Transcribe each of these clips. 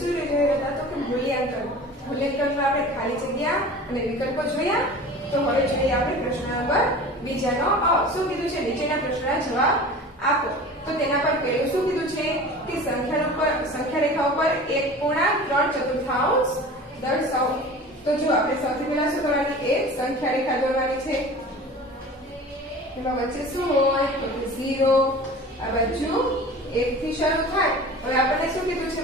શું જોયા હતા તો કે મૂલ્યાંકન. મૂલ્યાંકનમાં આપણે ખાલી જગ્યા અને વિકલ્પો જોયા. તો હવે જોઈએ આપણે પ્રશ્ન નંબર 2 નો શું કીધું છે, નીચેના પ્રશ્નના જવાબ આપો. તો તેના પર પહેલું શું કીધું છે કે સંખ્યા રેખા ઉપર 1.3/4 દર્શાવો. તો જો આપણે સૌથી પહેલા શું કરવાની, એક સંખ્યા રેખા દોરવાની છે. એમાં વચ્ચે શું હોય તો કે 0, આ બાજુ 1 થી શરૂ થાય. હવે આપણને શું કીધું છે,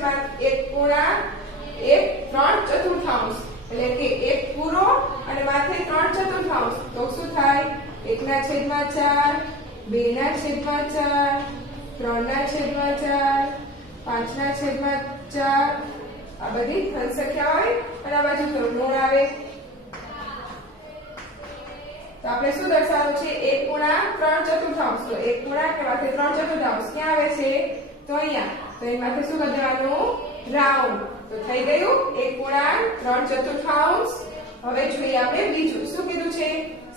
1.3/4 એટલે કે 1 પૂરો અને માથે 3/4. તો શું થાય, 1/4, 2/4, 3/4, 5/4. આ બધી ધન સંખ્યા હોય અને આ બાજુ ઋણ આવે. તો આપણે શું દર્શાવવું છે, 1.3/4. તો 1 પૂર્ણાંક કે માથે 3/4 ક્યાં આવે છે તો અહીંયા. તો એની માથે શું કરી દેવાનું, રાઉન્ડ. તો થઈ ગયું 1.3/4. હવે જોઈએ આપણે બીજું શું કીધું છે,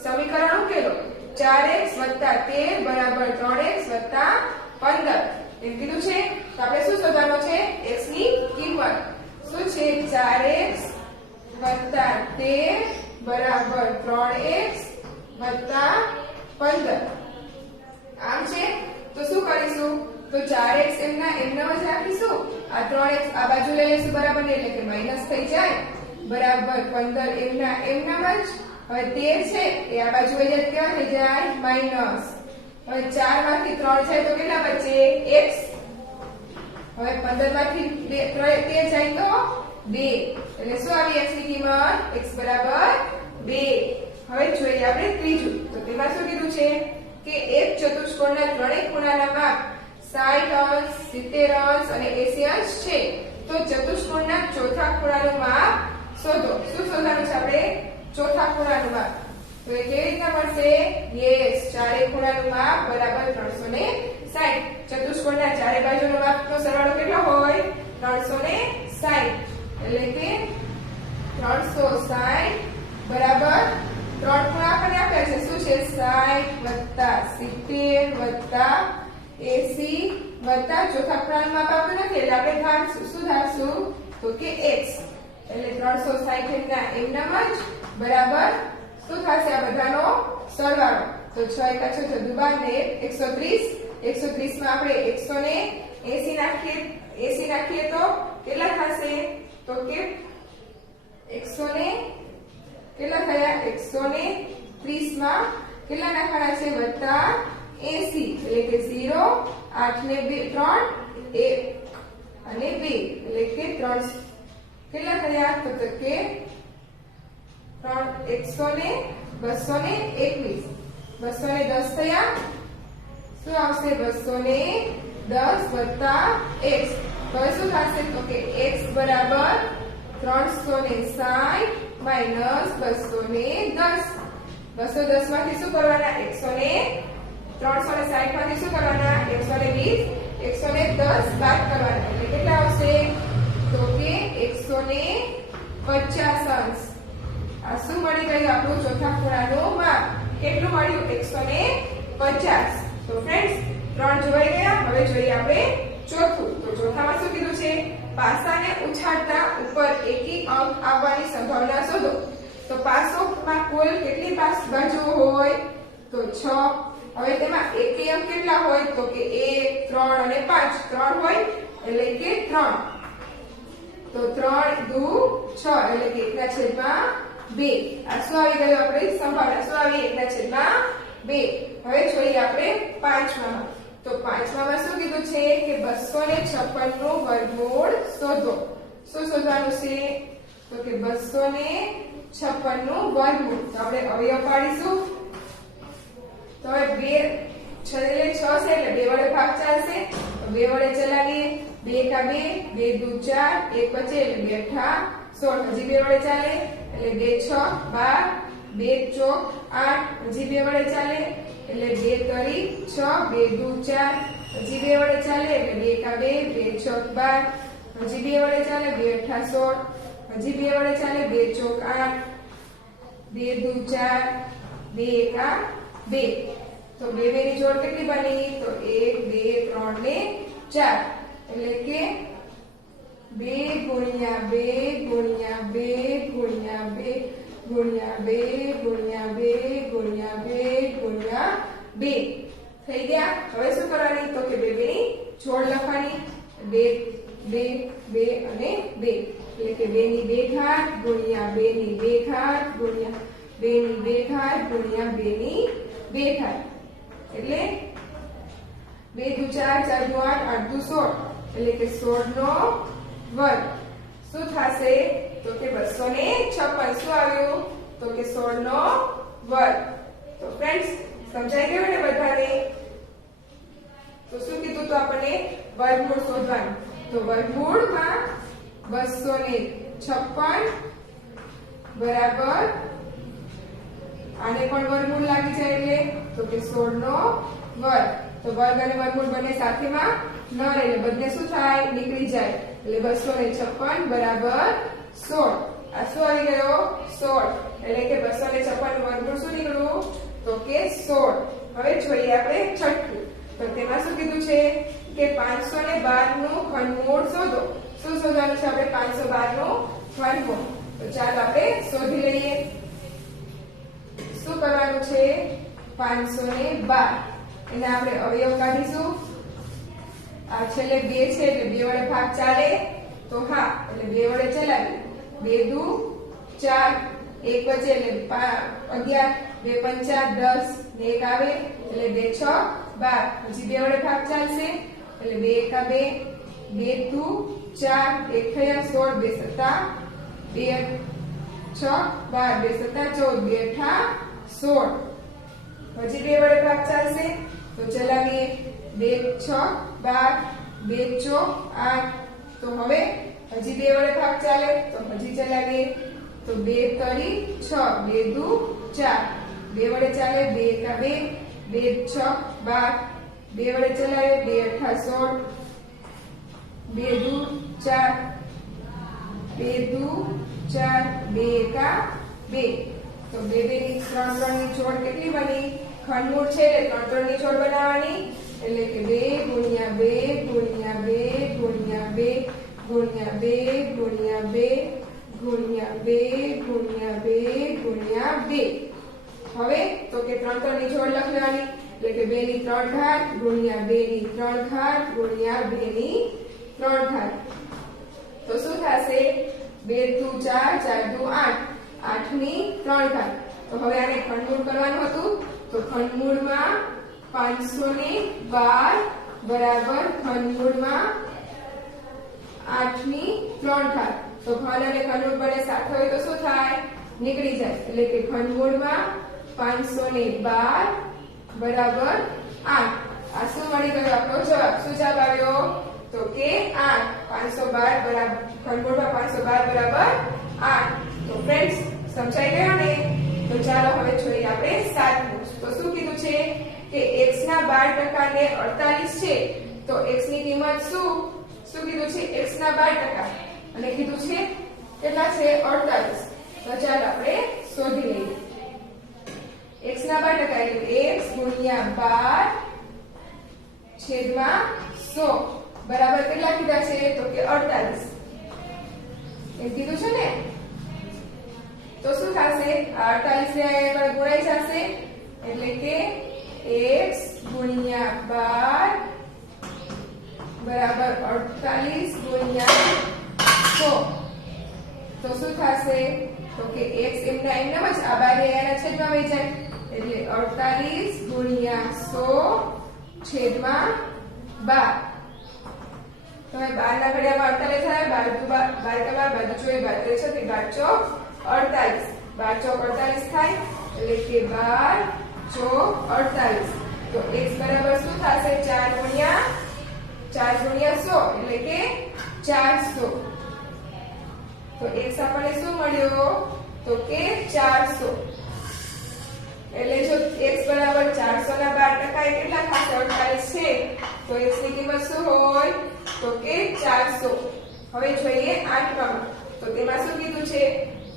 સમીકરણ ઉકેલો. 4x + 13 = 3x + 15 એમ કીધું છે. તો આપણે શું શોધવાનું છે, x ની કિંમત. શું છે, 4x + 13 = 3x + 15 આમ છે. તો શું કરીશું, તો 4x એમના જ રાખીશું. આ 3x આ બાજુ લઈ લઈશું બરાબર, એટલે કે માઈનસ થઈ જાય બરાબર. 15 એમના જ. હવે 13 છે એ આ બાજુ વઈ જાય, કેવા થઈ જાય, માઈનસ. હવે 4 માંથી 3 જાય તો કેટલા બચે, x. હવે 15 માંથી 13 જાય તો 2. એટલે શું આવી x ની કિંમત, x = 2. હવે જોઈએ આપણે ત્રીજું. તો તેમાં શું કીધું છે કે એક ચતુષ્કોણના ત્રણેય ખૂણાના માપ 60 અંશ, 70 અંશ અને 80 અંશ છે. તો ચતુષ્કોણના ચોથા ખૂણાનું માપ શોધો. શું શોધવાનું છે આપણે, ચોથા ખૂણાનું માપ. તો એ કેવી રીતના મળશે, યસ, ચારે ખૂણાનું માપ બરાબર 360. ચતુષ્કોણના ચારે બાજુનો માપનો સરવાળો કેટલો હોય, 360. એટલે કે 360 બરાબર 3 ખૂણા આપણને આપ્યા છે. શું છે, 60 + 70 + 80 ચોથા ખૂણાનું માપ આપ્યું નથી, એટલે આપણે શું ધારશું તો કે x. એટલે 360 એમનામ જ બરાબર શું થશે, આ બધાનો સરવાળો. તો 6 × 6 = 12 ને 130. 130 માં આપણે 180 નાખીએ તો કેટલા થશે, તો કે 100 ને કેટલા થયા, 130 માં કેટલા નાખવાના છે, +80. એટલે કે 0, 8 ને 3, 1 અને 2 એટલે કે 3 કેટલા થયા, તો કે 221 210 થયા. શું આવશે, 210 + x. તો શું થશે, તો કે x બરાબર 360 - 210. 210 માંથી શું કરવાના, 360 માંથી શું કરવાના, 120. 110 બાદ કરવાના એટલે કેટલા આવશે, તો કે 150 અંશ. આ શું મળી ગયું, આપણું ચોથા ખૂણાનું માપ. કેટલું મળ્યું, 150. તો ફ્રેન્ડ્સ 3 જોઈ ગયા. હવે જોઈએ આપણે ચોથું. તો ચોથામાં શું કીધું છે, પાસાને ઉછાળતા ઉપર એકી અંક આવવાની સંભાવના શોધો. તો પાસોમાં કુલ કેટલી બાજુઓ હોય, તો 6. હવે તેમાં એકી અંક કેટલા હોય, તો કે 1, 3 અને 5. 3 હોય એટલે કે 3. તો 3 × 6 એટલે કે 1/2. આ શું આવી ગયું, આપણે સંભાવના શું આવી, 1/2. હવે જોઈએ આપણે પાંચમામાં. તો પાંચમામાં શું કીધું છે કે 256 નું વર્ગમૂળ શોધો. શું શોધવાનું છે, તો કે 256 નું વર્ગમૂળ. તો આપણે અવયવ પાડીશું. તો હવે 2 છેલ્લે 6 છે એટલે 2 વડે ભાગ ચાલશે. તો 2 વડે ચલાવીએ. 2 × 2 2 × 4 1 બચે એટલે 2 × 8 16. હજી 2 વડે ચાલે એટલે 2 × 6 12 2 × 4 8. હજી 2 વડે ચાલે એટલે 2 × 6 2 × 4. હજી 2 વડે ચાલે એટલે 2 × 2 2 × 6 12. હજી 2 વડે ચાલે 2 × 8 16. હજી 2 વડે ચાલે 2 × 4 8 2 × 4 2 × 2. તો 2 ની જોડ કેટલી બની, તો 1 2 3 ને 4 એટલે કે 2 ગુણ્યા 2 ગુણ્યા 2 ગુણ્યા 2 ગુણ્યા 2 ગુણ્યા 2 ગુણ્યા 2 ગુણ્યા 2 થઈ ગયા. હવે શું કરવાની તો કે 2 ની જોડ લખવાની. 2 2 2 અને 2 એટલે કે 2 ની 2 ઘાત ગુણ્યા 2 ની 2 ઘાત ગુણ્યા 2 ની 2 ઘાત ગુણ્યા 2 ની 2 ઘાત એટલે 2 દુ 4 4 દુ 8 8 દુ 16 એટલે કે 16 નો વર્ગ. શું થશે તો કે 256. શું આવ્યું તો કે 16 નો વર્ગ. તો ફ્રેન્ડ્સ સમજાઈ ગયું ને બધાને? તો શું કીધું તો આપણને વર્ગમૂળ શોધવાનું. તો વર્ગમૂળમાં 256 બરાબર આને પણ વર્ગમૂળ લાગી જાય એટલે તો કે 16 નો વર્ગ. તો વર્ગ અને વર્ગમૂળ બંને સાથેમાં ન રહે એટલે બંને શું થાય નીકળી જાય એટલે 256 બરાબર 16. આ શું આવી ગયો 16 એટલે કે 256 નું વર્ગમૂળ શું નીકળ્યું તો કે 16. હવે જોઈએ આપણે છઠ્ઠું. તો તેમાં શું કીધું છે કે 512 નું ઘનમૂળ શોધો. શું શોધવાનું છે આપણે 512 નું ઘનમૂળ. તો ચાલો આપણે શોધી લઈએ. શું કરવાનું છે 512 એને આપણે અવયવ કાઢીશું. આ છેલ્લે 2 છે એટલે 2 વડે ભાગ ચાલે તો હા એટલે 2 વડે ચલાવી. 2 દુ 4 1 વચ્ચે એટલે 11 2 પંચા 10 ને 1 આવે એટલે 2 6 12. હજી 2 વડે ભાગ ચાલશે એટલે 2 એકા 2 2 દુ 4 1 થયા 16 2 સત્તા 2 6 12 2 સત્તા 14 2 અઠા 16. હજી 2 વડે ભાગ ચાલશે તો ચલાવીએ. 2 6 12 2 ચોક 8. તો હવે હજી 2 વડે ભાગ ચાલે તો હજી ચલાવીએ. તો 2 તરી 6 2 દુ 4 2 વડે ચાલે 2 એકા 2 2 6 12 2 વડે ચલાવીએ 2 અઠા 16 2 દુ 4 2 દુ 4 2 એકા 2. તો 2 2 ની 3 3 ની જોડ કેટલી બની ઘનમૂળ છે એટલે 3 3 ની જોડ બનાવવાની એટલે કે 2 ગુણ્યા 2 ગુણ્યા 2 ગુણ્યા 2 ગુણ્યા 2 ગુણ્યા 2 ગુણ્યા 2 ગુણ્યા 2 ગુણ્યા 2. હવે તો કે 3 3 ની જોડ લખી લેવાની એટલે કે 2 ની 3 ઘાત ગુણ્યા 2 ની 3 ઘાત ગુણ્યા 2 ની 3 ઘાત. તો શું થશે 2 દુ 4 4 દુ 8 8 ની 3 ઘાત. તો હવે આને ઘનમૂળ કરવાનું હતું તો ઘનમૂળમાં 512 બરાબર ઘનમૂળમાં 8 ની 3 ઘાત. તો ઘન અને ઘનમૂળ બંને સાથે હોય તો શું થાય નીકળી જાય એટલે કે ઘનમૂળમાં 512 બરાબર 8. આ શું મળી ગયો આપણો જવાબ. શું જવાબ આવ્યો તો કે 8. 512 બરાબર ઘનમૂળમાં 512 બરાબર 8. તો ફ્રેન્ડ્સ સમજાઈ ગયો ને? તો ચાલો હવે જોઈએ આપણે 7મું. તો શું કીધું છે કે x ના 12% ને 48 છે તો x ની કિંમત શું કીધું છે x ના 12% અને કીધું છે કેટલા છે 48. તો ચાલો આપણે શોધી લઈએ. x ના 12% એટલે x ગુણ્યા 12 છેદમાં 100 બરાબર કેટલા કીધા છે તો કે 48 એમ કીધું છે ને? તો શું થશે 48 ને અહીંયા ગુણાઈ જશે એટલે કે x ગુણ્યા 12 બરાબર 48 ગુણ્યા 100. તો શું થશે તો કે x એમના એમનામ જ આ બારે એના છેદમાં વહી જાય એટલે 48 ગુણ્યા 100 છેદમાં 12. તો હવે 12 ના ઘડિયામાં 48 થાય 12 12 બાજુ જોઈએ 32 છે 12 ચોક 48 12 ચોક 48 થાય એટલે કે 12 ચોક 48. તો x બરાબર શું થશે 4 ગુણ્યા 100 એટલે કે 400. તો x આપણને શું મળ્યો તો કે 400. એટલે જો x બરાબર 400 ના 12% એ કેટલા થશે 48 છે તો x ની કિંમત શું હોય તો કે 400. હવે જોઈએ 8માં. તો તેમાં શું કીધું છે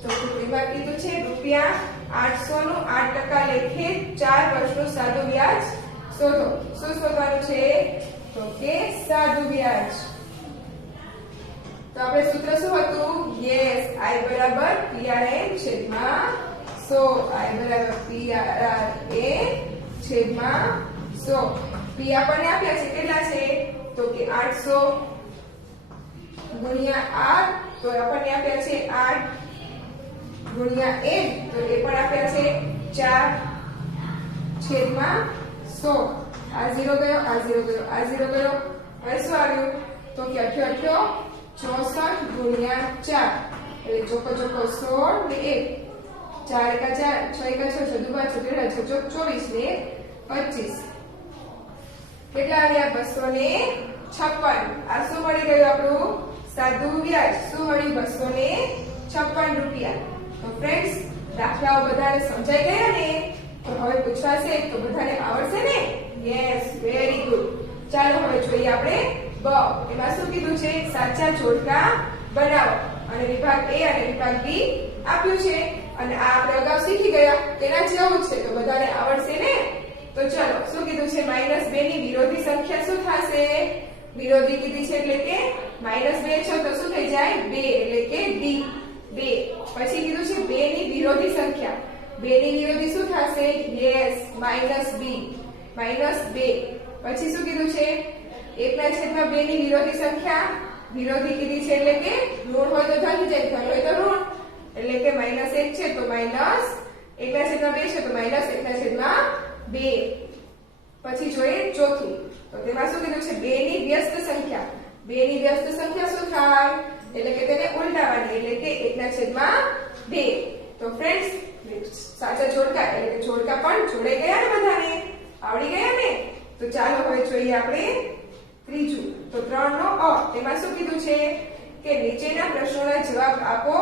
તો તેમાં કીધું છે રૂપિયા 800 નું 8% લેખે 4 વર્ષનું સાદું વ્યાજ શોધો. શું શોધવાનું છે તો કે સાદું વ્યાજ. તો આપણે સૂત્ર શું હતું? યસ, I બરાબર PRN છેદમાં 100. I બરાબર PRN છેદમાં 100. P આપણને આપ્યા છે કેટલા છે? તો કે 800 ગુણ્યા R, તો આપણને આપ્યા છે 8 ગુણ્યા N, તો એ પણ આપ્યા છે 4 છેદમાં 100. આ 0 ગયો, આ 0 ગયો, આ 0 ગયો. હવે શું આવ્યું? તો કે 88 64 ગુણ્યા 4, એટલે ચોકો ચોકો 16 ને 1, 4 એકા 4, 6 એકા 6, 6 દુ 12, 6 6 24 ને 25. કેટલા આવ્યા? 256. આ શું મળી ગયું આપણું? સાદું વ્યાજ. શું મળ્યું? 256 રૂપિયા. તો ફ્રેન્ડ્સ, દાખલાઓ બધાને સમજાઈ ગયા ને? તો હવે પૂછવાશે તો બધાને આવડશે ને? Yes, very good. ચાલો હવે જોઈએ આપણે બ. એમાં શું કીધું છે? સાચા જોડકા બનાવો. અને વિભાગ A અને વિભાગ B આપ્યું છે. અને આ આપણે અગાઉ શીખી ગયા તેના જેવું જ છે, તો બધાને આવડશે ને? તો ચલો, શું કીધું છે? -2 ની વિરોધી સંખ્યા શું થશે? વિરોધી કીધી છે એટલે કે -2 છે તો શું થઈ જાય? 2, એટલે કે D 2. પછી કીધું છે 2 ની વિરોધી સંખ્યા. 2 ની વિરોધી શું થશે? Yes, -B -2. પછી શું કીધું છે? 1/2 ની વિરોધી સંખ્યા. વિરોધી કીધી છે એટલે કે ઋણ હોય તો ધન જાય, ધન હોય તો ઋણ, એટલે કે -1 છે તો -1/2 છે તો -1/2. પછી જોઈએ ચોથું. તો તેમાં શું કીધું છે? 2 ની વ્યસ્ત સંખ્યા. 2 ની વ્યસ્ત સંખ્યા શું થાય? એટલે કે તેને ઉલટાવાની, એટલે કે 1/2. તો ફ્રેન્ડ્સ, સાચા જોડકા એટલે કે જોડકા પણ જોડાઈ ગયા ને? બધાને આવડી ગયા ને? તો ચાલો હવે જોઈએ આપણે ત્રીજું. તો 3 નો અ. તેમાં શું કીધું છે? કે નીચેના પ્રશ્નોના જવાબ આપો.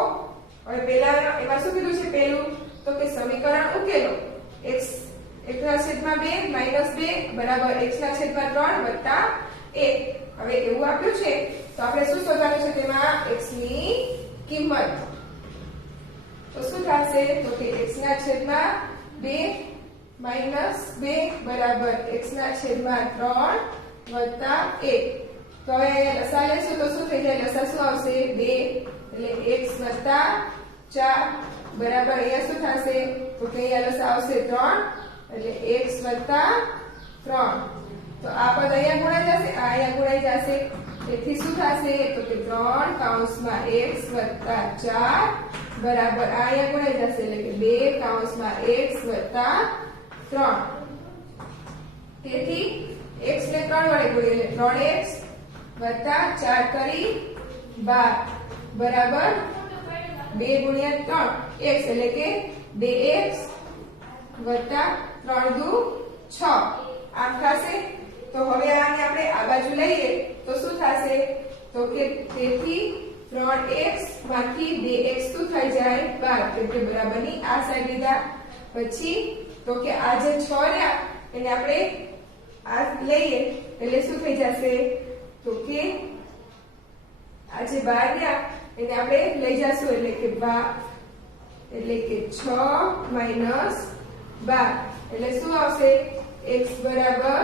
હવે પહેલા એમાં શું કીધું છે? પહેલું તો કે સમીકરણ ઉકેલો. x 1/2 -2 બરાબર x/3 વત્તા 1. હવે એવું આપ્યું છે તો આપણે શું શોધવાનું છે? તેમાં x ની કિંમત. તો શું થશે? તો કે x/2 -2 બરાબર x/3 વત્તા 1. તો હવે લસા લેશું તો શું થઈ જાય? લસા શું આવશે? 2, એટલે x વત્તા 4 બરાબર અહીંયા શું થશે? તો કે અહીંયા લસા આવશે 3, એટલે x વત્તા 3. તો આ પદ અહીંયા ગુણાઈ જશે, આ અહીંયા ગુણાઈ જશે. તેથી શું થશે? તો કે 3 કૌંસમાં x વત્તા 4 બરાબર આ અહીંયા ગુણાઈ જશે, એટલે કે 2 કૌંસમાં x વત્તા 3. તેથી x ને 3 વડે ગુણીએ એટલે 3x વત્તા 4 કરી 12 બરાબર 2 ગુણ્યા 3 x, એટલે કે 2x વત્તા 3 દુ 6 આમ થશે. તો હવે આને આપણે આ બાજુ લઈએ તો શું થશે? તો કે તેથી 3x માંથી 2x શું થઈ જાય? 12, એટલે બરાબરની આ સાઈડ લીધા. પછી તો કે આ જે 6 રહ્યા એને આપણે આ લઈએ એટલે શું થઈ જશે? તો કે આ જે 12 રહ્યા એને આપણે લઈ જશું, એટલે કે 6 - 12, એટલે શું આવશે? x બરાબર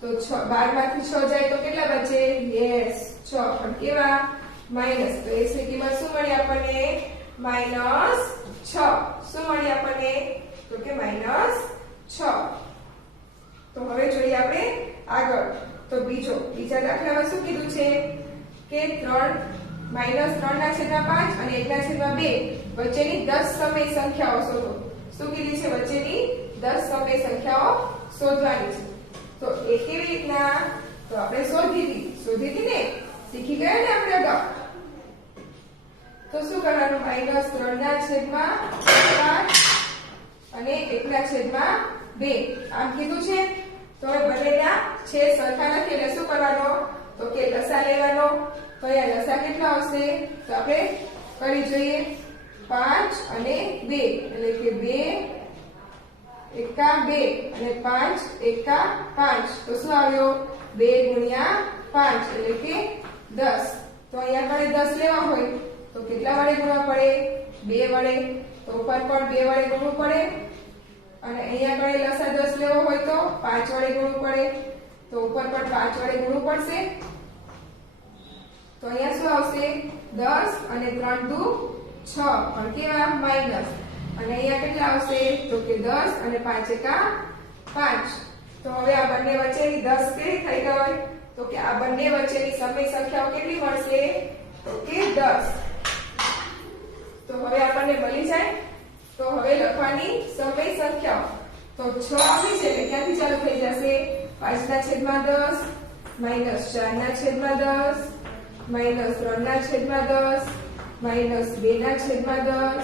તો 12 માંથી 6 જાય તો કેટલા બચે? યસ, 6. પણ કેવા? માઈનસ. તો x ની કિંમત શું મળી આપણને? -6. શું મળી આપણને? તો કે -6. તો હવે જોઈએ આપણે આગળ. તો બીજા દાખલામાં શું કીધું છે? કે 3/5 અને 1/2 વચ્ચેની 10 સમય સંખ્યાઓ શોધો. શું કીધી છે? વચ્ચેની 10 સમય સંખ્યાઓ શોધવાની છે. તો એ કેવી રીતના? તો આપણે શોધી હતી ને? શીખી ગયા ને આપણે અગાઉ? તો શું કરવાનું? -3/5 અને 1/2 આમ કીધું છે. તો બંનેના છેદ સરખા નથી એટલે શું કરવાનો? તો કે લસા લેવાનો. તો અહીંયા લસા કેટલા આવશે? તો આપણે કરી જોઈએ. 5 અને 2, એટલે કે 2 એકા 2 અને 5 એકા 5. તો શું આવ્યો? 2 ગુણ્યા 5, એટલે કે 10. તો અહીંયા આપણે 10 લેવા હોય તો કેટલા વડે ગુણવા પડે? 2 વડે. તો ઉપર પણ 2 વડે ગુણવું પડે. અને અહીંયા આપણે લસા 10 લેવો હોય તો 5 વડે ગુણવું પડે. તો ઉપર પણ 5 વડે ગુણવું પડશે. તો અહીંયા શું આવશે? 10 અને 3 દુ 6 પણ કેવા માઈનસ અને અહીંયા કેટલા આવશે તો કે 10 અને 5 એકા 5 તો હવે આ બંને વચ્ચેની 10 કેવી થઈ ગઈ તો કે આ બંને વચ્ચેની સમય સંખ્યાઓ કેટલી મળશે તો કે 10 તો હવે આપણને મળી જાય તો હવે લખવાની સમય સંખ્યાઓ તો 6 આવી છે એટલે ક્યાંથી ચાલુ થઈ જશે 5/10 -4/10 -3/10 -2/10 -1/10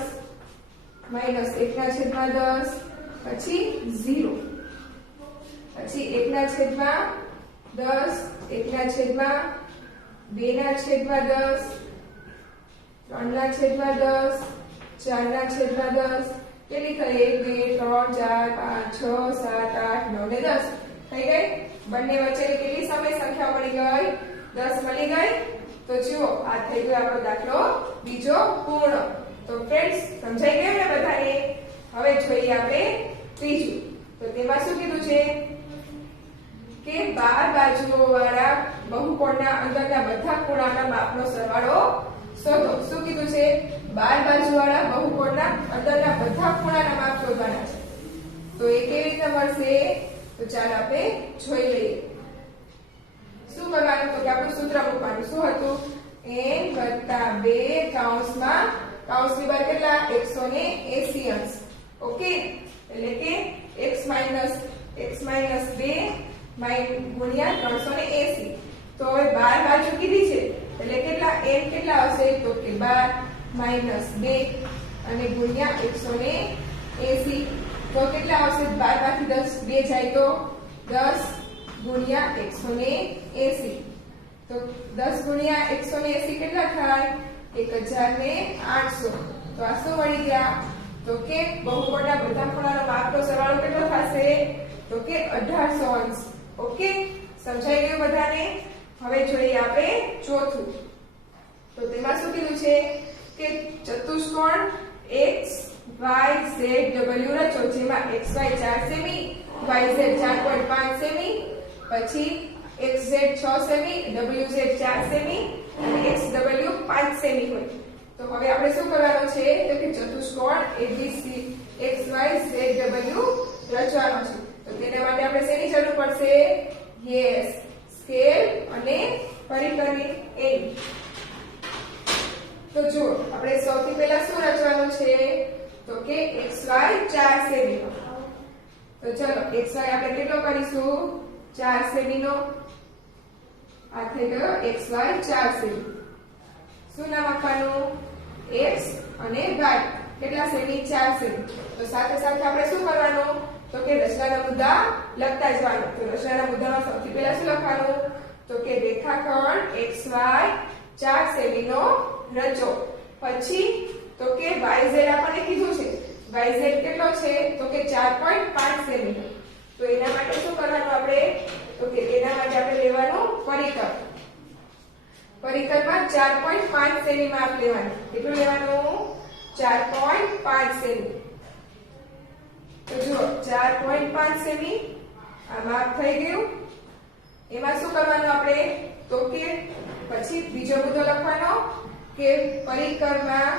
પછી 0 પછી 1/10 1/2/10 3/10 4/10 કેટલી થઈ 1 2 3 4 5 6 7 8 9 ને 10 થઈ ગઈ બંને વચ્ચેની કેટલી સમય સંખ્યા મળી ગઈ 10 મળી ગઈ તો જુઓ આ થઈ ગયો આપણો દાખલો બીજો પૂર્ણ તો ફ્રેન્ડ્સ સમજાઈ ગયું ને બધાને હવે જોઈએ આપણે ત્રીજું તો તેમાં શું કીધું છે કે 12 બાજુઓ વાળા બહુકોણના અંદરના બધા ખૂણાના માપનો સરવાળો શોધો શું કીધું છે 12 બાજુ વાળા બહુકોણના અંદરના બધા ખૂણાના માપ શોધવાના છે તો એ કેવી રીતે મળશે તો ચાલો આપણે જોઈ લઈએ શું કરવાનું તો કે આપણું સૂત્ર મૂકવાનું શું હતું n + 2 કૌંસની બહાર કેટલા 180 અંશ ઓકે એટલે કે x - 2 ગુણ્યા 380 તો હવે 12 બાજુ કીધી છે એટલે કેટલા n કેટલા આવશે તો કે 12 - 2 અને ગુણ્યા 180 તો કેટલા આવશે 12 માંથી 10 2 જાય તો 10 ગુણ્યા 180 તો 10 ગુણ્યા 180 કેટલા થાય 1800 તો આ શું મળી ગયા તો કે બહુકોણના બધા ખૂણાનો માપનો સરવાળો કેટલો થશે તો કે 1800 અંશ ઓકે સમજાઈ ગયું બધાને હવે જોઈએ આપણે ચોથું તો તેમાં શું કીધું છે કે ચતુષ્કોણ x y z w રચો જેમાં xy 4 સેમી yz 4.5 સેમી પછી xz 6 સેમી wz 4 સેમી અને xw 5 સેમી હોય તો હવે આપણે શું કરવાનું છે તો કે ચતુષ્કોણ abc xy zw રચવાનો છે તો તેના માટે આપણે શેની જરૂર પડશે યસ સ્કેલ અને પરિકરની એમ તો જો આપણે સૌથી પહેલા શું રચવાનું છે તો કે xy 4 સેમી તો ચલો xy આપણે કેટલો કરીશું 4 સેમી નો આ થઈ ગયો xy 4 સેમી શું નામ આપવાનું x અને y કેટલા સેમી 4 સેમી તો સાથે સાથે આપણે શું કરવાનું તો કે રચનાના મુદ્દા લખતા જવાનું તો રચનાના મુદ્દામાં સૌથી પહેલા શું લખવાનું તો કે રેખાખંડ xy 4 સેમી નો રચો પછી તો કે yz આપણને કીધું છે yz કેટલો છે તો કે 4.5 સેમી તો એના માટે શું કરવાનું આપણે તો કે એના માટે આપણે લેવાનું પરિકરમાં 4.5 સેમી માપ લેવાનું કેટલું લેવાનું 4.5 સેમી તો જુઓ 4.5 સેમી આ માપ થઈ ગયું એમાં શું કરવાનું આપણે તો કે પછી બીજો મુદ્દો લખવાનો કે પરિકરમાં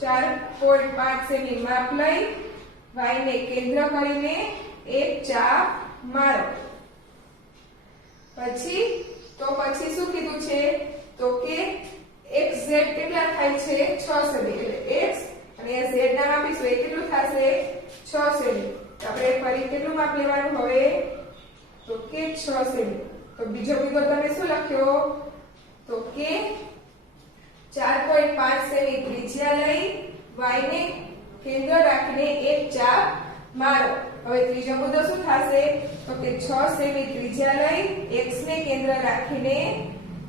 4.5 સેમી માપ લઈ y ને કેન્દ્ર કરીને એક ચાપ મારો પછી શું કીધું છે તો કે xz કેટલા થાય છે 6 સેમી એટલે x અને z નામ આપીશું એ કેટલું થશે 6 સેમી તો આપણે ફરી કેટલું માપ લેવાનું હવે તો કે 6 સેમી તો બીજો મુદ્દો તમે શું લખ્યો તો કે 4.5 સેમી ત્રિજ્યા લઈ y ને કેન્દ્ર રાખીને એક ચાપ મારો હવે ત્રીજો મુદ્દો શું થશે તો કે 6 સેમી ત્રિજ્યા લઈ x ને કેન્દ્ર રાખીને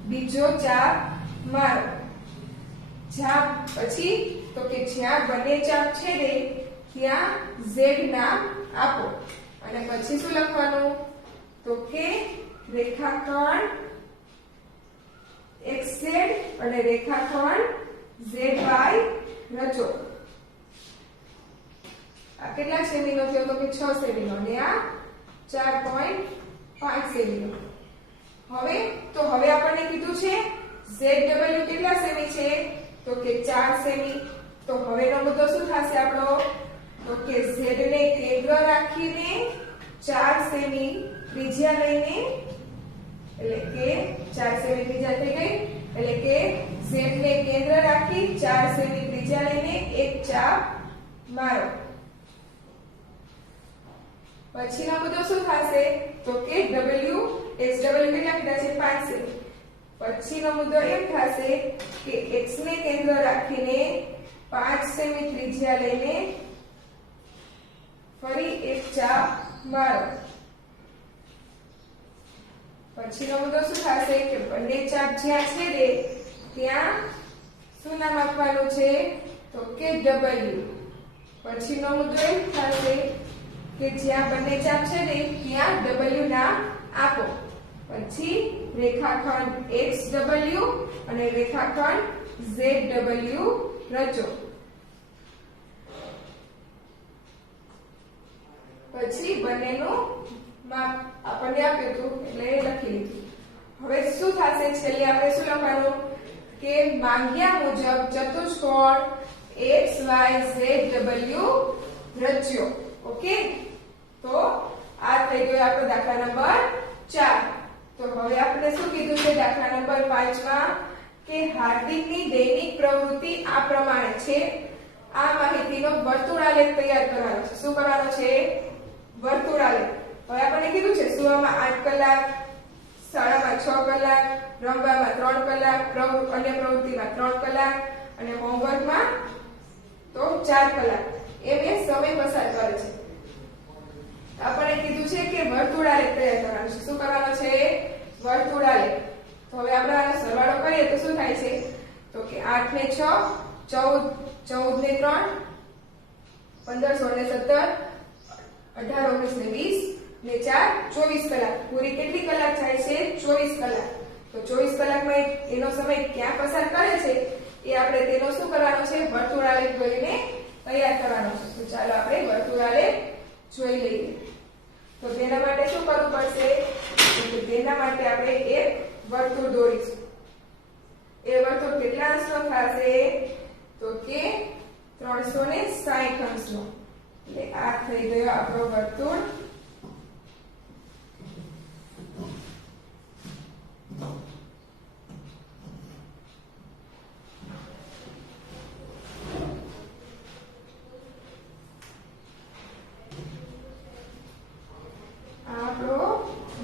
બીજો ચાપ મારો જ્યાં પછી તો કે જ્યાં બંને ચાપ છેદે ત્યાં z નામ આપો અને પછી શું લખવાનું તો કે રેખાખંડ xz અને રેખાખંડ zy રચો આ કેટલા સેમીનો થયો તો કે 6 સેમીનો અને આ 4.5 સેમીનો હવે આપણને કીધું છે z ZW કેટલા સેમી છે તો કે 4 સેમી તો હવેનો મુદ્દો શું થશે આપણો તો કે Z ને કેન્દ્ર રાખીને 4 સેમી ત્રિજ્યા લઈને એટલે કે 4 સેમી ત્રિજ્યા થઈ ગઈ એટલે કે Z ને કેન્દ્ર રાખી 4 સેમી ત્રિજ્યા લઈને એક ચાપ મારો પછીનો મુદ્દો શું થશે તો કે W SW કેટલા કીધા છે 5 સેમી પછીનો મુદ્દો એમ થશે કે x ને કેન્દ્ર રાખીને 5 સેમી ત્રિજ્યા લઈને ફરી એક ચાપ મારો પછીનો મુદ્દો શું થશે કે બંને ચાપ જ્યાં છેદે ત્યાં શું નામ આપવાનું છે તો કે W પછીનો મુદ્દો એમ થશે કે જ્યાં બંને ચાપ છેદે ત્યાં W નામ આપો પછી રેખાખંડ XW અને રેખાખંડ ZW રચો પછી બંનેનું માપ આપણને આપ્યું હતું એટલે લખી લીધું હવે શું થશે છેલ્લે આપણે શું લખવાનું કે માંગ્યા મુજબ ચતુષ્કોણ XYZW રચ્યો ઓકે તો આ થઈ ગયો આપણો દાખલા નંબર 4 તો હવે આપણે શું કીધું છે દાખલા નંબર 5 માં કે હાર્દિકની દૈનિક પ્રવૃત્તિ આ પ્રમાણે છે આ માહિતીનો વર્તુળાલેખ તૈયાર કરવાનો છે શું કરવાનો છે વર્તુળાલેખ હવે આપણે કીધું છે સુવામાં 8 કલાક શાળામાં 6 કલાક રમવામાં 3 કલાક અન્ય પ્રવૃત્તિમાં 3 કલાક અને હોમવર્કમાં તો 4 કલાક એમ એ સમય પસાર કરે છે આપણે કીધું છે કે વર્તુળાલેખ તૈયાર કરવાનો છે શું કરવાનો છે વર્તુળાલેખ તો હવે આપણે આનો સરવાળો કરીએ તો શું થાય છે તો કે 8 ને 6 14 14 ને 3 15 16 ને 17 18 19 ને 20 ને 4 24 કલાક પૂરી કેટલી કલાક થાય છે 24 કલાક તો 24 કલાકમાં એનો સમય ક્યાં પસાર કરે છે એ આપણે તેનો શું કરવાનો છે વર્તુળાલેખ દોરીને તૈયાર કરવાનો છે તો ચાલો આપણે વર્તુળાલેખ જોઈ લઈએ તો તેના માટે શું કરવું પડશે તો તેના માટે આપણે એક વર્તુળ દોરીશું એ વર્તુળ કેટલા અંશનો થશે તો કે 360 અંશનો એટલે આ થઈ ગયો આપણો વર્તુળ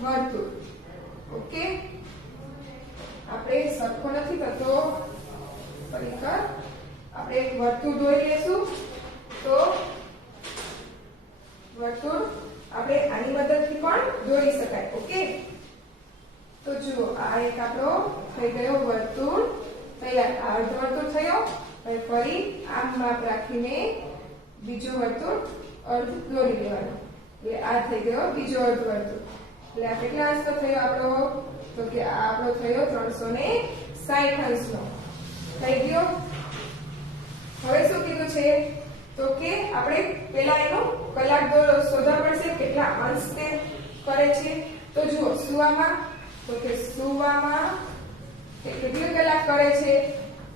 વર્તુળ ઓકે આપણે સરખો નથી થતો પરિકર આપણે એક વર્તુળ દોરી લેશું તો વર્તુળ આપણે આની મદદથી પણ દોરી શકાય ઓકે તો જુઓ આ એક આપણો થઈ ગયો વર્તુળ તૈયાર આ અર્ધવર્તુળ થયો હવે ફરી આમ માપ રાખીને બીજો વર્તુળ અર્ધ દોરી લેવાનો એટલે આ થઈ ગયો બીજો અર્ધવર્તુળ એટલે આ કેટલા અંશનો થયો આપણો તો કે આ આપણો થયો 360 અંશનો થઈ ગયો હવે શું કીધું છે તો કે આપણે પહેલા એનો કલાક શોધવા પડશે કેટલા અંશ તે કરે છે તો જુઓ સુવામાં તો કે સુવામાં કેટલી કલાક કરે છે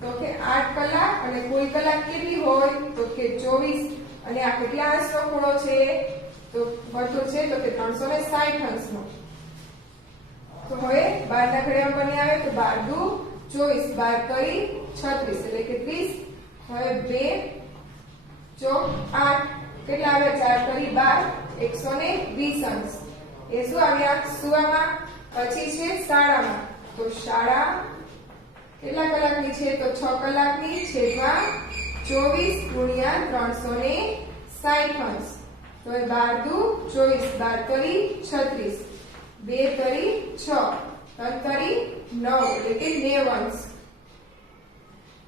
તો કે 8 કલાક અને કુલ કલાક કેટલી હોય તો કે 24 અને આ કેટલા અંશનો ખૂણો છે તો વર્તુળ છે તો કે 360 અંશનો તો હવે 12 ના ઘડિયામાં બની આવે તો 12 દુ 24 12 કરી 36 એટલે કે 30 હવે 2 ચોક 8 કેટલા આવ્યા 4 કરી 12 120 અંશ એ શું આવ્યા સુવામાં પછી છે શાળામાં તો શાળા કેટલા કલાકની છે તો 6 કલાકની છેદમાં 24 ગુણ્યા 360 અંશ તો 12 દુ 24 12 કરી 36 2 કરી 6 3 કરી 9 એટલે કે 90 અંશ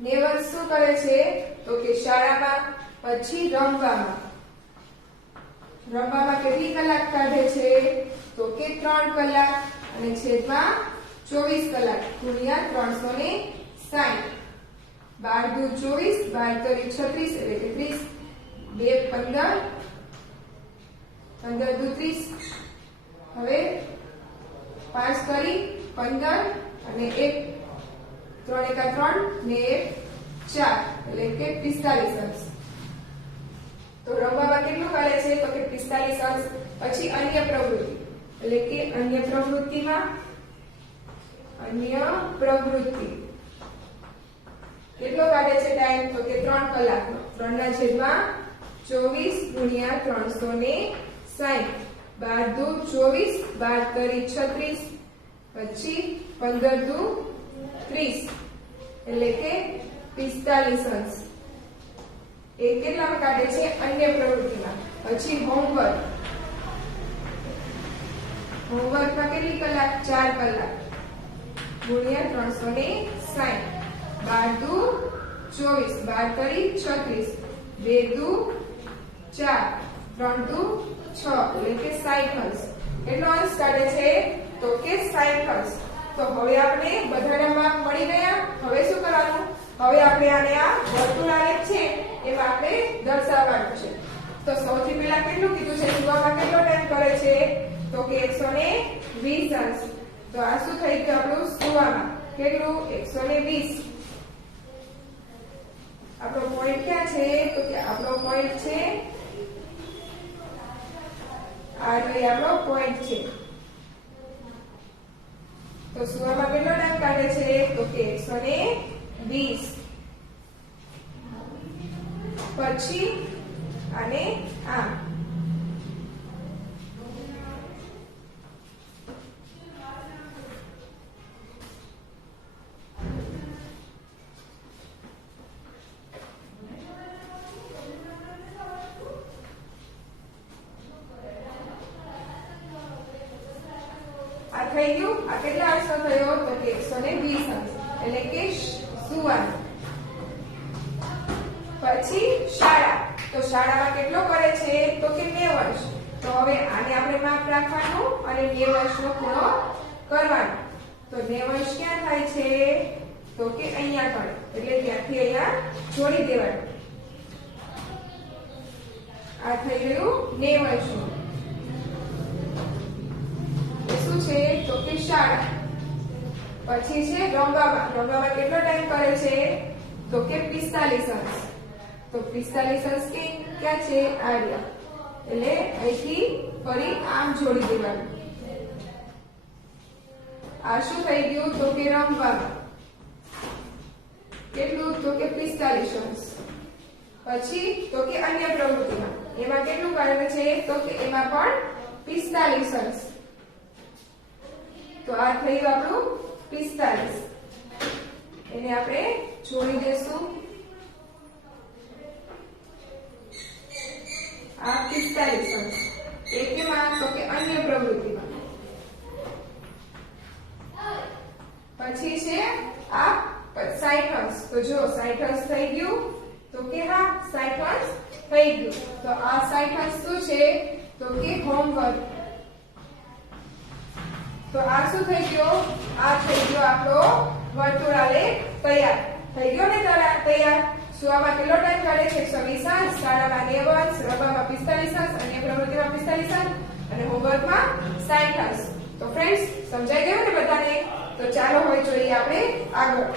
90 અંશ શું કરે છે તો કે શાળામાં પછી રમવામાં કેટલી કલાક કાઢે છે તો કે 3 કલાક અને છેદમાં 24 કલાક ગુણ્યા 360 12 દુ 24 12 કરી 36 એટલે કે 30 2 15 15 દુ 30 હવે 5 કરી 15 અને 1 3 એકા 3 ને 4 એટલે કે 45 અંશ. તો રમવામાં કેટલું કરે છે તો કે 45 અંશ. પછી અન્ય પ્રવૃત્તિ એટલે કે અન્ય પ્રવૃત્તિમાં કેટલો કાઢે છે ટાઈમ તો કે 3 કલાકનો. 3 ના છેદમાં 24 ગુણ્યા 360. 12 દુ 24, 12 કરી 36, પછી 15 દુ 30 એટલે કે 45 અંશ. એ કેટલામાં કાઢે છે અન્ય પ્રવૃત્તિમાં. પછી હોમવર્કમાં કેટલી કલાક 4 કલાક ગુણ્યા 360. 12 દુ 24, 12 કરી 36, 2 દુ 4, 3 દુ 6 એટલે કે 60 અંશ. કેટલો અંશ કાઢે છે તો કે 60 અંશ. તો હવે આપણે બધાના માપ મળી ગયા. હવે શું કરવાનું? હવે આપણે આને આ વર્તુળાલેખ છે એમાં આપણે દર્શાવવાનું છે. તો સૌથી પહેલા કેટલું કીધું છે? સુવામાં કેટલો ટાઈમ કરે છે તો કે 120 અંશ. તો આ શું થઈ ગયું આપણું સુવામાં? કેટલું? 120. આપણો પોઈન્ટ ક્યાં છે તો કે આપણો પોઈન્ટ છે આ જોઈએ આપણો પોઈન્ટ છે. તો સુવામાં કેટલો ટાઈમ કાઢે છે તો કે 120. પછી અને આ થઈ ગયું. આ કેટલા અંશનો થયો તો કે 120 અંશ એટલે કે સુવાનું. પછી શાળા. તો શાળામાં કેટલો કરે છે તો કે 90 અંશ. તો હવે આને આપણે માપ રાખવાનું અને 90 અંશનો ખૂણો કરવાનો. તો 90 અંશ ક્યાં થાય છે તો કે અહીંયા કરે. એટલે ત્યાંથી અહીંયા જોડી દેવાનું. આ થઈ ગયું 90 અંશનું. શું છે તો કે શાળા. પછી છે રમવામાં. રમવામાં કેટલો ટાઈમ કરે છે તો કે 45 અંશ. તો 45 અંશ કે ક્યાં છે આ રહ્યા. એટલે અહીંથી ફરી આમ જોડી દેવાનું. આ શું થઈ ગયું તો કે રમવામાં. કેટલું તો કે 45 અંશ. પછી તો કે અન્ય પ્રવૃત્તિમાં એમાં કેટલું કરે છે તો કે એમાં પણ 45 અંશ. તો આ થઈ ગયું આપણું 45. એને આપણે જોડી દેશું. આ 45 અંશ. એ કેમાં તો કે અન્ય પ્રવૃત્તિમાં. પછી છે આ 60 અંશ. તો જો 60 અંશ થઈ ગયું તો કે હા 60 અંશ થઈ ગયું. તો આ 60 અંશ શું છે તો કે હોમવર્ક. તો આ શું થઈ ગયો? આ થઈ ગયો આપણો વર્તુળાલેખ તૈયાર. થઈ ગયો ને તૈયાર. સુવામાં કેટલો ટાઈમ કાઢે છે 120 અંશ. શાળામાં 90 અંશ. રમવામાં 45 અંશ. અન્ય પ્રવૃત્તિમાં 45 અંશ અને હોમવર્કમાં 60 અંશ. તો ફ્રેન્ડ્સ સમજાઈ ગયું ને બધાને? તો ચાલો હવે જોઈએ આપણે આગળ.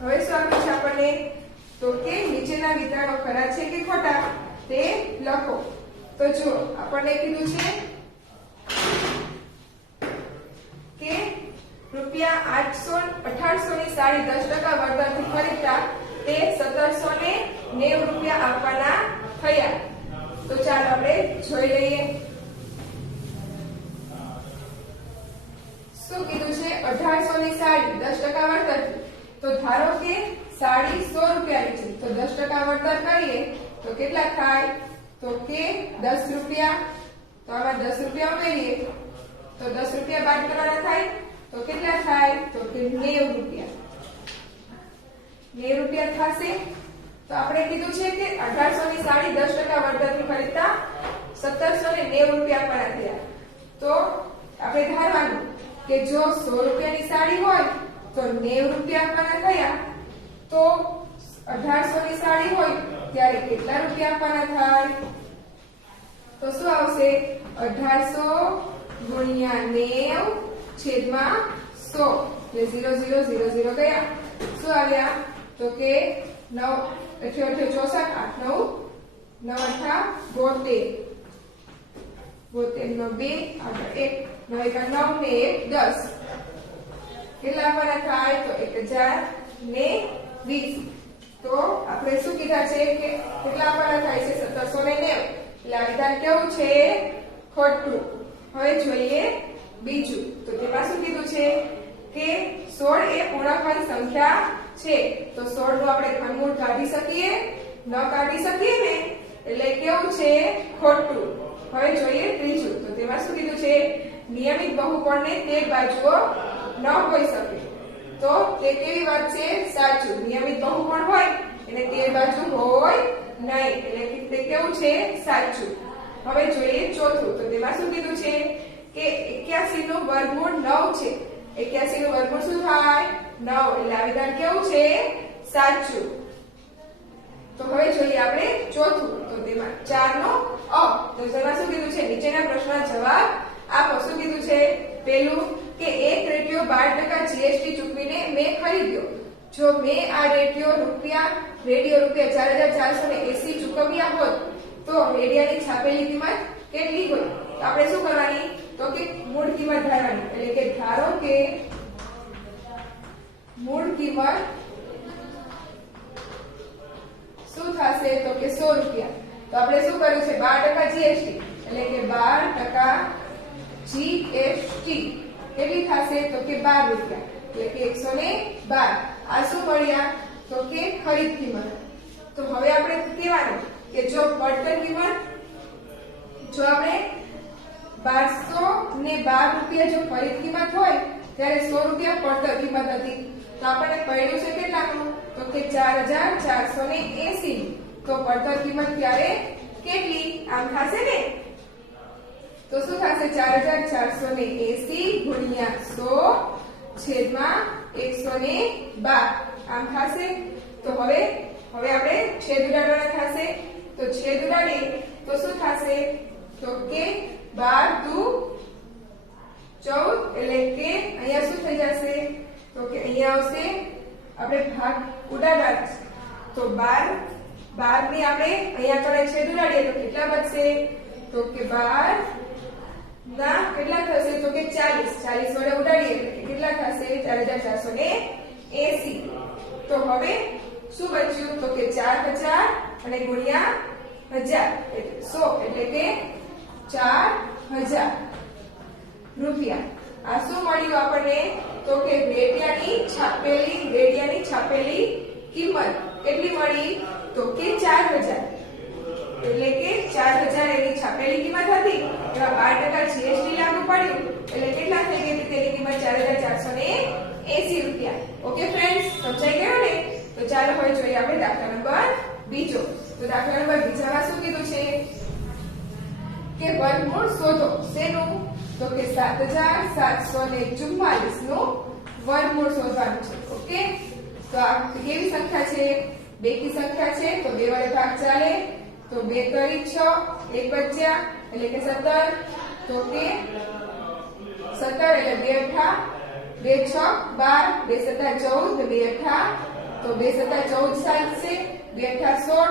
હવે શું આપ્યું છે આપણને તો કે નીચેના વિતરણો ખરા છે કે ખોટા તે લખો. તો જો આપણને કીધું છે કે રૂપિયા 1800 ની સાડી 10% વળતરથી ખરીદતા તે 1790 રૂપિયા આપવાના થયા. તો ચાલો આપણે જોઈ લઈએ. શું કીધું છે? 1800 ની સાડી 10% વળતરથી. તો ધારો કે સાડી 100 રૂપિયાની છે. તો 10% વળતર કરીએ તો કેટલા થાય તો કે 10 રૂપિયા. તો આમાં 10 રૂપિયા ઉમેરીએ તો 10 રૂપિયા બાદ કરવાના થાય તો કેટલા થાય તો કે 90 રૂપિયા. 90 રૂપિયા થશે. તો આપણે કીધું છે કે 1800 ની સાડી 10% વળતરથી ખરીદતા 1790 રૂપિયા આપવાના થયા. તો આપણે ધારવાનું કે જો 100 રૂપિયાની સાડી હોય તો 90 રૂપિયા આપવાના થયા. તો 1800 ની સાડી હોય ત્યારે કેટલા રૂપિયા આપવાના થાય? તો શું આવશે? 1800 ગુણ્યા 90 છેદમાં 100. એટલે 0 0 0 0 ગયા. શું આવ્યા? તો કે 9 8 8 64 8 9 9 8 72 72 નો 2 આગળ 1 9 1 9 ને 1 10 કેટલા આપવાના થાય? તો 1000 ને 20. તો આપણે શું કીધા છે કે કેટલા આપવાના થાય છે? 1790. એટલે આ વિધાન કેવું છે? ખોટું. હવે જોઈએ બીજું. તો તેમાં શું કીધું છે કે 16 એ પૂર્ણાંક સંખ્યા છે. તો 16 નું આપણે ઘનમૂળ કાઢી શકીએ? ન કાઢી શકીએ ને, એટલે કેવું છે? ખોટું. હવે જોઈએ ત્રીજું. તો તેમાં શું કીધું છે? નિયમિત બહુકોણને તે બાજુઓ ન હોઈ શકે. તો તે કેવી વાત છે? સાચું. નિયમિત બહુકોણ હોય એને તે બાજુ હોય નહીં, એટલે તે કેવું છે? સાચું. હવે જોઈએ ચોથું. તો તેમાં શું કીધું છે કે 81 નું વર્ગમૂળ 9 છે. 81 નું વર્ગમૂળ શું થાય? 9. એટલે આ વિધાન કેવું છે? સાચું. તો હવે જોઈએ આપણે ચોથું. તો તેમાં 4 નો અ. તો તેમાં શું કીધું છે? નીચેના પ્રશ્નના જવાબ આપો. શું કીધું છે? પહેલું કે એક રેડિયો 12% જીએસટી ચૂકવીને મેં ખરીદ્યો. જો મેં આ રેડિયો રૂપિયા 4480 ચૂકવ્યા હોત તો રેડિયાની છાપેલી કિંમત કેટલી હોય? તો આપણે શું કરવાની? તો કે મૂળ કિંમત ધારવાની. એટલે કે ધારો કે મૂળ કિંમત શું થશે? તો કે 100 રૂપિયા. તો આપણે શું કર્યું છે? 12% જીએસટી એટલે કે 12% જીએસટી કેટલી થશે? તો કે 12 રૂપિયા એટલે કે 112. આ શું મળ્યા? તો કે ખરીદ કિંમત. તો હવે આપણે કહેવાનું કે જો પડતર કિંમત, જો આપણે 1212 રૂપિયા જો ખરીદ કિંમત હોય ત્યારે 100 રૂપિયા પડતર કિંમત હતી. તો આપણને પડ્યું છે કેટલાનું? તો કે 4480. તો પડતર કિંમત ત્યારે કેટલી? આમ થશે ને. તો શું થશે? 4480 ગુણ્યા 100 છેદમાં 112. આમ થશે. તો હવે આપણે છેદ ઉડાડવાના થશે. તો છેદ ઉડાડીએ તો શું થશે? તો કે 12 દુ 14 એટલે કે અહીંયા શું થઈ જશે? તો કે અહીંયા આવશે આપણે ભાગ ઉડાડવા. તો 12 ની આપણે અહીંયા કરે છેદ ઉડાડીએ તો કેટલા બચશે? તો કે 12 ના કેટલા થશે? તો કે 40 વડે ઉડાડીએ એટલે કેટલા થશે? 4480. તો હવે શું બચ્યું? તો કે 4000 અને ગુણ્યા 1000 એટલે 100 એટલે કે 4000 રૂપિયા. આ શું મળ્યું આપણને? તો કે રેડિયાની છાપેલી કિંમત કેટલી મળી? તો કે 4000. એટલે કે 4000 એની છાપેલી કિંમત હતી, એમાં 12% જીએસટી લાગુ પડ્યું એટલે કેટલા થઈ ગઈ? તેની કિંમત 4480 રૂપિયા. ઓકે ફ્રેન્ડ્સ, સમજાઈ ગયો ને? તો ચાલો હવે જોઈએ આપણે દાખલા નંબર બીજો. તો દાખલા નંબર બીજામાં શું કીધું છે કે વર્ગમૂળ શોધો. શેનું? તો કે 7744 નું વર્ગમૂળ શોધવાનું છે. ઓકે, તો આ કેવી સંખ્યા છે? બેકી સંખ્યા છે. તો 2 વડે ભાગ ચાલે. તો 2 તરી 6, 1 બચ્યા એટલે કે 17. તો કે 17 એટલે 2 અઠા 2 6 12, 2 7 14 2 અઠા. તો 2 7 14 ચાલશે. 2 અઠા 16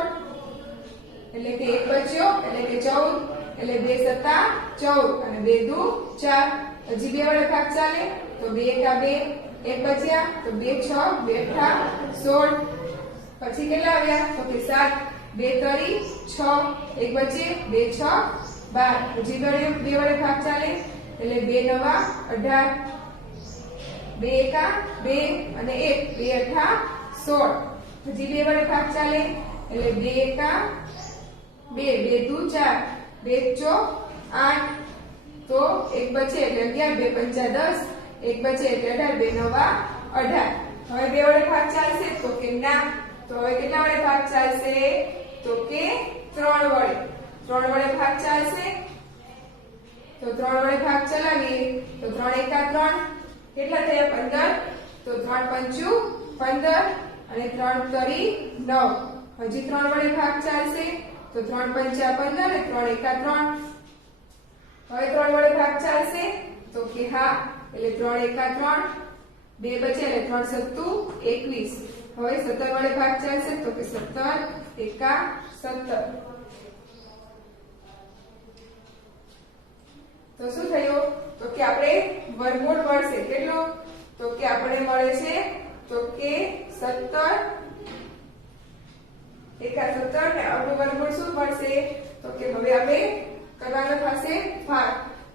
એટલે કે 1 બચ્યો એટલે કે 14 એટલે 2 7 14 અને 2 દુ 4. હજી 2 વડે ભાગ ચાલે. તો 2 એકા 2 1 બચ્યા. તો 2 6 2 અઠા 16. પછી કેટલા આવ્યા? તો કે 7. 2 તરી 6 1 બચે 2 6 12. હજી 2 વડે ભાગ ચાલે એટલે 2 નવા 18. 2 એકા 2 અને 1 2 અઠા 16. હજી 2 વડે ભાગ ચાલે એટલે 2 એકા 2 2 દુ 4 2 ચોક 8. તો 1 બચે એટલે 11 2 પંચા 10 1 બચે એટલે 18 2 નવા 18. હવે 2 વડે ભાગ ચાલશે? તો કે ના. તો હવે કેટલા વડે ભાગ ચાલશે? તો કે 3 વડે. 3 વડે ભાગ ચાલશે. તો 3 વડે ભાગ ચલાવીએ તો 3 એકા 3 કેટલા થયા? 15. તો 3 પંચું 15 અને 3 તરી 9. હજી 3 વડે ભાગ ચાલશે. તો 3 પંચા 15 અને 3 એકા 3. હવે 3 વડે ભાગ ચાલશે? તો કે હા, એટલે 3 એકા 3 2 બચ્યા એટલે 3 સત્તુ 21. હવે 17 વડે ભાગ ચાલશે તો કે 17 એકા 17. તો શું થયું? તો કે આપણે વર્ગમૂળ મળશે. કેટલું? તો કે આપણે મળે છે તો કે 17 એકા 17 ને આપણું વર્ગમૂળ શું મળશે? તો કે હવે આપણે કરવાનો થશે ભાગ.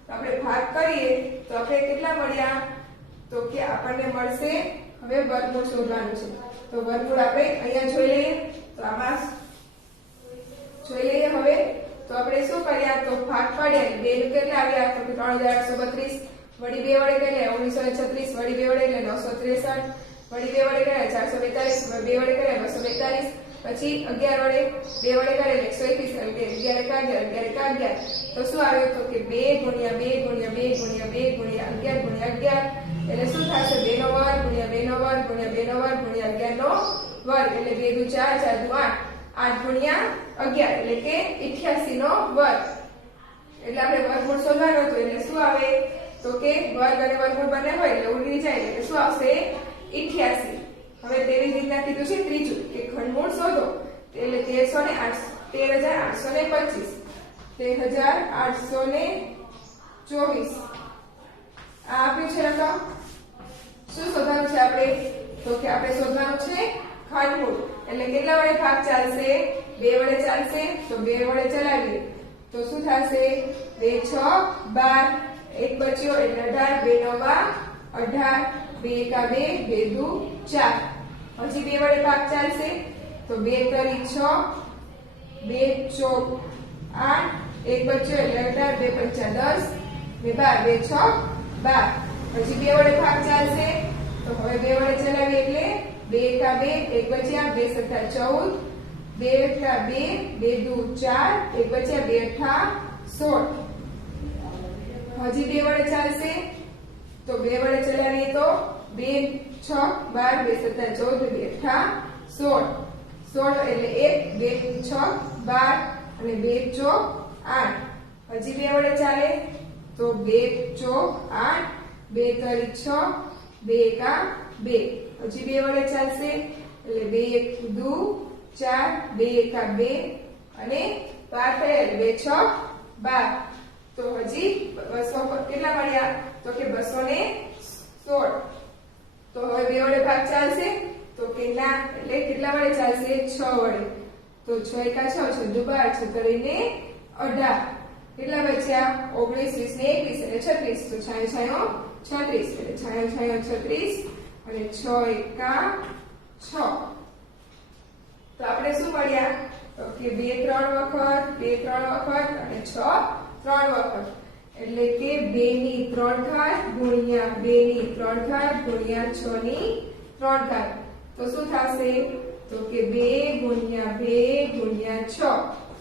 આપણે ભાગ કરીએ તો આપણે કેટલા મળ્યા? તો કે આપણને મળશે હવે વર્ગમૂળ શોધવાનું છે. તો વર્ગમૂળ આપણે અહીંયા જોઈ લઈએ. તો આમાં જોઈ લઈએ. હવે તો આપણે શું કર્યા? તો ભાગ પાડ્યા. 2 નું કેટલા આવ્યા? તો કે 3832 વળી 2 વડે કર્યા 1936 વળી 2 વડે કર્યા 963 વળી 2 વડે કર્યા 442 વળી 2 વડે કર્યા 242 પછી 11 વડે 2 વડે કર્યા 121 એટલે 11 એકા 11 તો શું આવ્યું? તો કે 2 ગુણ્યા 2 ગુણ્યા 2 ગુણ્યા 2 ગુણ્યા 11 ગુણ્યા 11 એટલે શું થશે? 2 નો વર્ગ ગુણ્યા 2 નો વર્ગ ગુણ્યા 2 નો વર્ગ ગુણ્યા 11 નો વર્ગ એટલે 2 દુ 4 4 દુ 8 8 ગુણ્યા 11 એટલે કે 88 નો વર્ગ. એટલે આપણે વર્ગમૂળ શોધવાનું હતું એટલે શું આવે? તો કે વર્ગ અને વર્ગમૂળ બંને હોય એટલે ઉડી જાય એટલે શું આવશે? 88. હવે તેવી જ રીતના કીધું છે ત્રીજું કે ઘનમૂળ શોધો એટલે 13825 13824 આ આપ્યું છે રકમ. શું શોધવાનું છે આપણે? તો કે આપણે શોધવાનું છે ઘનમૂળ. એટલે કેટલા વડે ભાગ ચાલશે? 2 વડે ચાલશે તો 2 વડે ચલાવીએ તો શું થશે? 2 6 12 1 બચ્યો એટલે 18 2 9 18 2 એકા 2 2 દુ 4. હજી 2 વડે ભાગ ચાલશે તો 2 તરી 6 2 ચોક 8 1 બચ્યો એટલે 18 2 પંચા 10 2 12 2 6 12. હજી 2 વડે ભાગ ચાલશે તો હવે 2 વડે ચલાવીએ એટલે 2 એકા 2 1 બચ્યા 2 સત્તા 14 2 એકા 2 2 દુ 4 1 બચ્યા 2 અઠા 16. હજી 2 વડે ચાલશે તો 2 વડે ચલાવીએ તો 2 6 12 2 સત્તા 14 2 અઠા 16 16 એટલે 1 2 6 12 અને 2 ચોક 8. હજી 2 વડે ચાલે તો 2 ચોક 8 2 તરી 6 2 એકા 2. હજી 2 વડે ચાલશે એટલે 2 1 દુ 4 2 એકા 2 અને 12 થાય એટલે 2 6 12. તો હજી 200 કેટલા મળ્યા? તો કે 216. તો હવે 2 વડે ભાગ ચાલશે તો કે ના એટલે કેટલા વડે ચાલશે? 6 વડે. તો 6 એકા 6 6 દુ 12 6 તરીને 18 કેટલા બચ્યા? 19 20 ને 21 એટલે 36 તો 6 6 36 એટલે 6 6 36 અને 6 એકા 6. તો આપણે શું મળ્યા? તો કે 2 3 વખત 2 3 વખત અને 6 3 વખત એટલે કે 2 ની 3 ઘાત ગુણ્યા 2 ની 3 ઘાત ગુણ્યા 6 ની 3 ઘાત. તો શું થશે? તો કે 2 ગુણ્યા 2 ગુણ્યા 6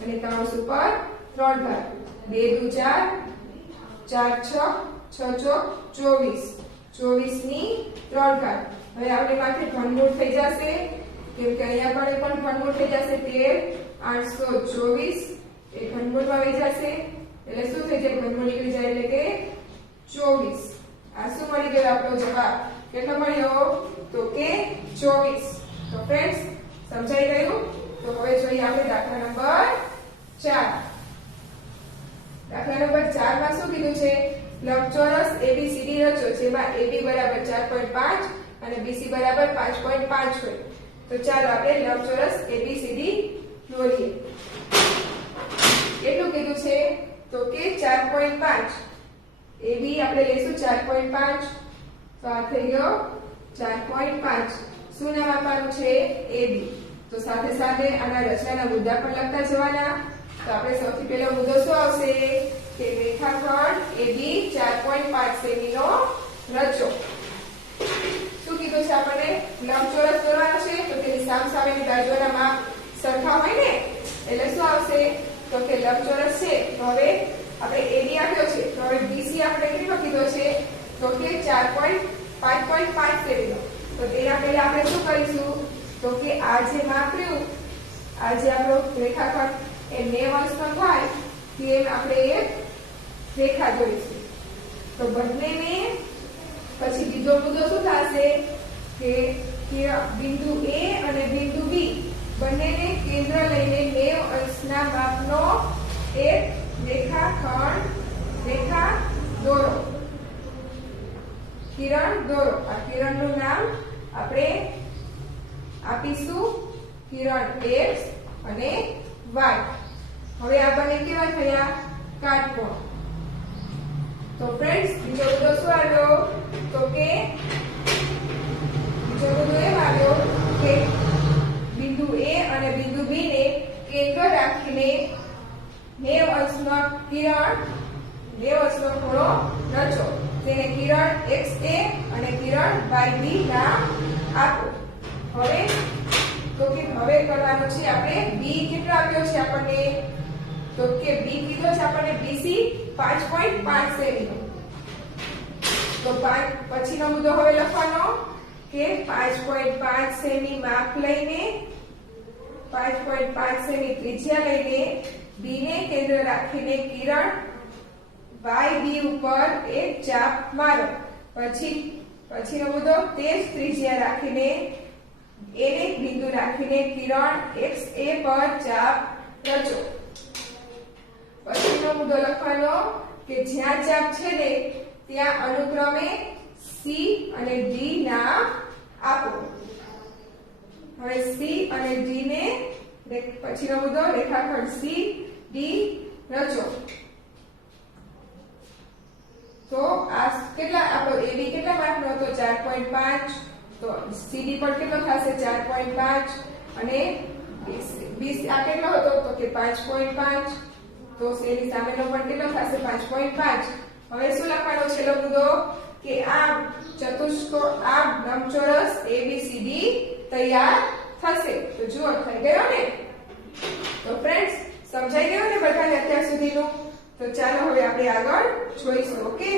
અને કૌંસ ઉપર 3 ઘાત 2 દુ 4 4 6 6 ચોક 24 24 ની 3 ઘાત. હવે આપણે માથે ઘનમૂળ થઈ જશે કેમ કે અહીંયા પણ ઘનમૂળ થઈ જશે 13 824 એ ઘનમૂળમાં આવી જશે એટલે શું થઈ જાય? ઘનમૂળ નીકળી જાય એટલે કે 24. આ શું મળી ગયો આપણો જવાબ? કેટલો મળ્યો? તો કે 24. તો ફ્રેન્ડ્સ સમજાઈ ગયું? તો હવે જોઈએ આપણે દાખલા નંબર 4. દાખલા નંબર 4 માં શું કીધું છે? લંબચોરસ ABCD રચો જેમાં AB બરાબર 4.5 અને BC બરાબર 5.5 હોય. તો ચાલો આપણે લંબચોરસ ABCD દોરીએ. કેટલું કીધું છે? તો કે 4.5. AB આપણે લઈશું 4.5. તો આ થઈ ગયો 4.5. શું નામ આપવાનું છે? AB. તો સાથે સાથે આના રચનાના મુદ્દા પણ લખતા જવાના. તો આપણે સૌથી પહેલો મુદ્દો શું આવશે? કે રેખાખંડ AB 4.5 સેમી નો રચો. શું કીધું છે આપણને? લંબચોરસ દોરવાનો છે તો તેની સામસામેની બાજુના માપ સરખા હોય ને એટલે શું આવશે? તો કે લંબચોરસ છે તો હવે આપણે AB આપ્યો છે તો હવે BC આપણે કેટલો કીધો છે? તો કે 5.5 સેમી નો. તો તેના પહેલા આપણે શું કરીશું? તો કે આ જે માપ રહ્યું આ જે આપણો રેખાખંડ એ 9 અંશનો થાય તેમ આપણે એક રેખા દોરીશું. તો બંનેને પછી બીજો મુદ્દો શું થશે કે બિંદુ A અને બિંદુ B બંનેને કેન્દ્ર લઈને 90 અંશના માપનો એક રેખા દોરો. કિરણ દોરો. આ કિરણનું નામ આપણે આપીશું કિરણ x અને y. હવે આ બંને કેવા થયા? કાટકોણ. તો ફ્રેન્ડ્સ બીજો મુદ્દો શું આવ્યો? તો કે બીજો મુદ્દો એમ આવ્યો કે બિંદુ A અને બિંદુ B ને કેન્દ્ર રાખીને 90 અંશનો ખૂણો રચો. તેને કિરણ XA અને કિરણ YB નામ આપો. હવે કરવાનું છે આપણે B કેટલો આપ્યો છે આપણને? તો કે B કીધો છે આપણને BC 5.5 સેમી. તો પછીનો મુદ્દો હવે લખવાનો કે 5.5 સેમી માપ લઈને 5.5 સેમી ત્રિજ્યા લઈને B ને કેન્દ્ર રાખીને કિરણ YB ઉપર એક ચાપ મારો. પછીનો મુદ્દો તે જ ત્રિજ્યા રાખીને A ને બિંદુ રાખીને કિરણ XA પર ચાપ રચો. પછીનો મુદ્દો લખવાનો કે જ્યાં ચાપ છેદે ત્યાં અનુક્રમે C અને D નામ આપો. હવે C અને D ને પછીનો મુદ્દો રેખાખંડ C D રચો. તો આ કેટલા આપણો AB કેટલા માપનો હતો? 4.5. તો CD પણ કેટલો થશે? 4.5 અને BC આ કેટલો હતો? તો કે 5.5. તો C ની સામેનો પણ કેટલો થશે? 5.5. હવે શું લખવાનો છેલ્લો મુદ્દો કે આ લંબચોરસ ABCD તૈયાર થશે. તો જુઓ થઈ ગયો ને? તો ફ્રેન્ડ્સ સમજાઈ ગયો ને બધાને અત્યાર સુધીનું? તો ચાલો હવે આપણે આગળ જોઈશું. ઓકે.